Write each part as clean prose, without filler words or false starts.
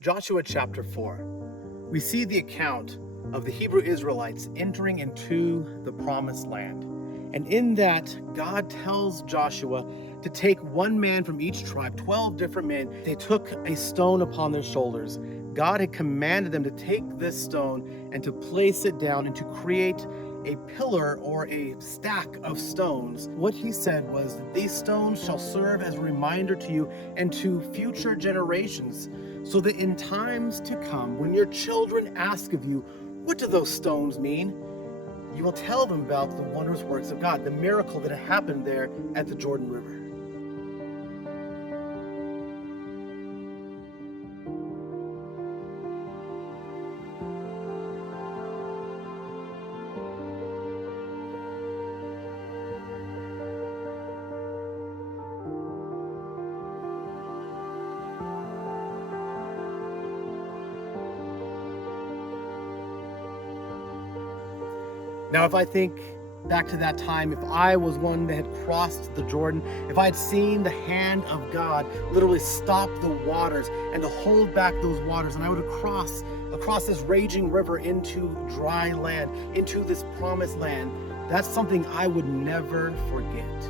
Joshua chapter 4, we see the account of the Hebrew Israelites entering into the promised land. And in that, God tells Joshua to take one man from each tribe, 12 different men. They took a stone upon their shoulders. God had commanded them to take this stone and to place it down and to create a pillar or a stack of stones. What he said was that these stones shall serve as a reminder to you and to future generations, so that in times to come, when your children ask of you, what do those stones mean? You will tell them about the wondrous works of God, the miracle that had happened there at the Jordan River. Now, if I think back to that time, if I was one that had crossed the Jordan, if I had seen the hand of God literally stop the waters and to hold back those waters, and I would cross across this raging river into dry land, into this promised land, that's something I would never forget.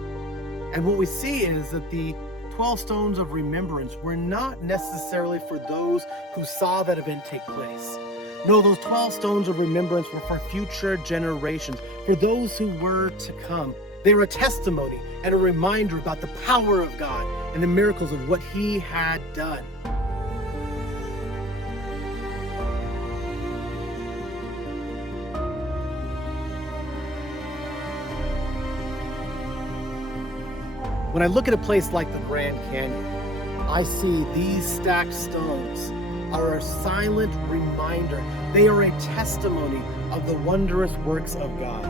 And what we see is that the 12 stones of remembrance were not necessarily for those who saw that event take place. No, those 12 stones of remembrance were for future generations, for those who were to come. They were a testimony and a reminder about the power of God and the miracles of what He had done. When I look at a place like the Grand Canyon, I see these stacked stones are a silent reminder. They are a testimony of the wondrous works of God.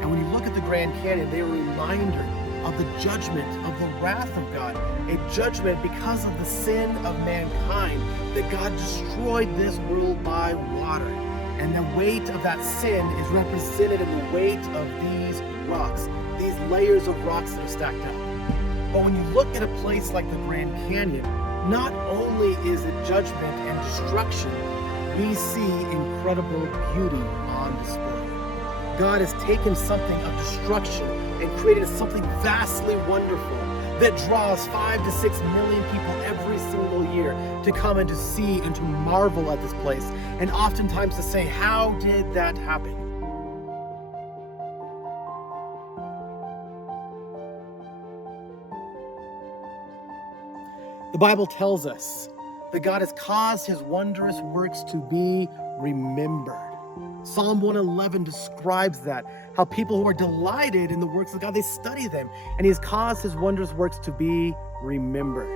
And when you look at the Grand Canyon, they are a reminder of the judgment, of the wrath of God, a judgment because of the sin of mankind, that God destroyed this world by water. And the weight of that sin is represented in the weight of these rocks, these layers of rocks that are stacked up. But when you look at a place like the Grand Canyon, not only is it judgment and destruction, we see incredible beauty on display. God has taken something of destruction and created something vastly wonderful that draws 5 to 6 million people every single year to come and to see and to marvel at this place, and oftentimes to say, how did that happen? The Bible tells us that God has caused His wondrous works to be remembered. Psalm 111 describes that, how people who are delighted in the works of God, they study them, and He has caused His wondrous works to be remembered.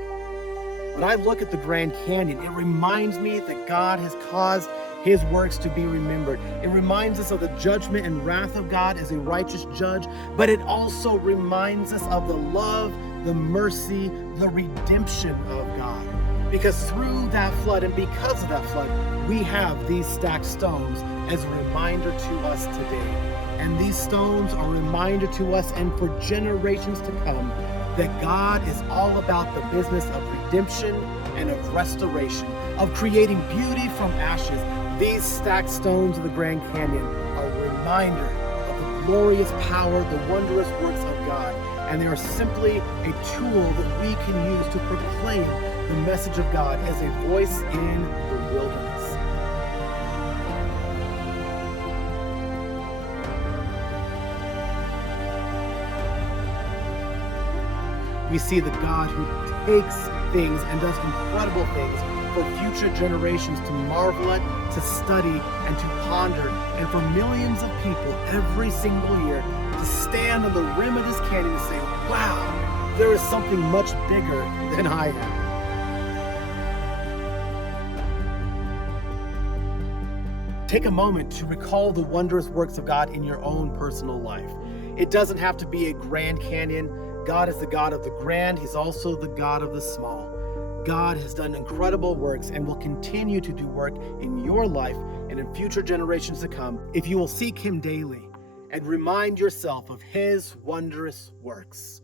When I look at the Grand Canyon, it reminds me that God has caused His works to be remembered. It reminds us of the judgment and wrath of God as a righteous judge, but it also reminds us of the love, the mercy, the redemption of God. Because through that flood and because of that flood, we have these stacked stones as a reminder to us today. And these stones are a reminder to us and for generations to come that God is all about the business of redemption and of restoration, of creating beauty from ashes. These stacked stones of the Grand Canyon are a reminder of the glorious power, the wondrous works of God. And they are simply a tool that we can use to proclaim the message of God as a voice in the wilderness. We see the God who takes things and does incredible things for future generations to marvel at, to study, and to ponder, and for millions of people every single year to stand on the rim of this canyon and say, wow, there is something much bigger than I am. Take a moment to recall the wondrous works of God in your own personal life. It doesn't have to be a Grand Canyon. God is the God of the grand. He's also the God of the small. God has done incredible works and will continue to do work in your life and in future generations to come if you will seek Him daily and remind yourself of His wondrous works.